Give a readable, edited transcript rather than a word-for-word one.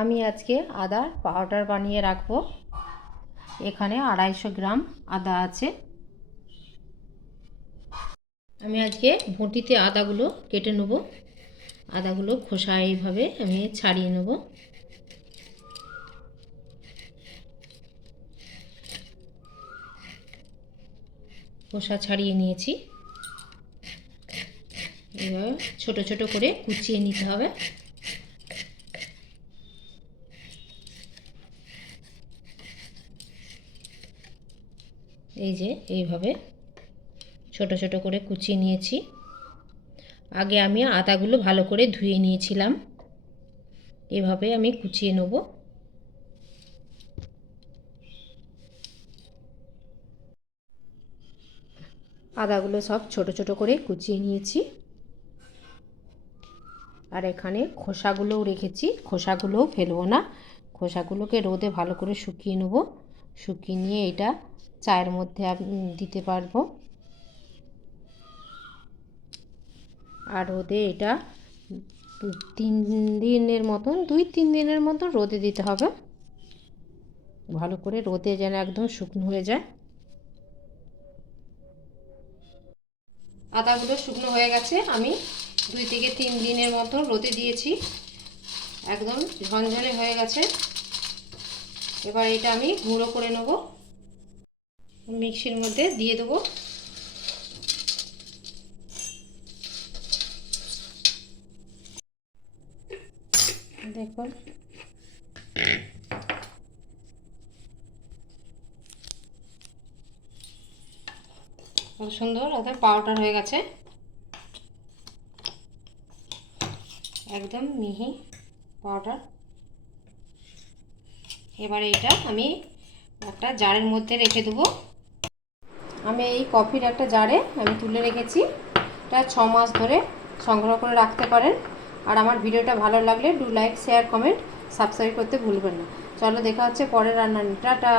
আমি আজকে আদার পাউডার বানিয়ে রাখবো। এখানে 250 গ্রাম আদা আছে। আমি আজকে বটিতে আদাগুলো কেটে নেব। আদাগুলো খোসা এইভাবে আমি ছাড়িয়ে নেব। খোসা ছাড়িয়ে নিয়েছি। এবার ছোট ছোট করে কুচিয়ে নিতে হবে। এই যে এইভাবে ছোট ছোট করে কুচিয়ে নিয়েছি। আগে আমি আদাগুলো ভালো করে ধুয়ে নিয়েছিলাম। এভাবে আমি কুচিয়ে নেব। আদাগুলো সব ছোট ছোট করে কুচিয়ে নিয়েছি। আর এখানে খোসাগুলোও রেখেছি, খোসাগুলোও ফেলবো না। খোসাগুলোকে রোদে ভালো করে শুকিয়ে নেব। শুকিয়ে নিয়ে এটা চায়ের মধ্যে দিতে পারবো। আর রোদে এটা 2-3 দিনের মতন রোদে দিতে হবে। ভালো করে রোদে যেন একদম শুকনো হয়ে যায়। আদাগুলো শুকনো হয়ে গেছে। আমি 2-3 দিনের মতন রোদে দিয়েছি। একদম ঝনঝনে হয়ে গেছে। এবার এটা আমি গুঁড়ো করে নেব। মিক্সির মধ্যে দিয়ে দেবো। দেখুন খুব সুন্দর একদম পাউডার হয়ে গেছে। একদম মিহি পাউডার। এবারে এটা আমি একটা জারের মধ্যে রেখে দেবো। আমি এই কফির একটা জারে আমি তুলে রেখেছি। এটা 6 মাস ধরে সংগ্রহ করে রাখতে পারেন। আর আমার ভিডিওটা ভালো লাগলে do like, share, comment, subscribe করতে ভুলবেন না। চলো দেখা হচ্ছে পরের রান্না। টাটা।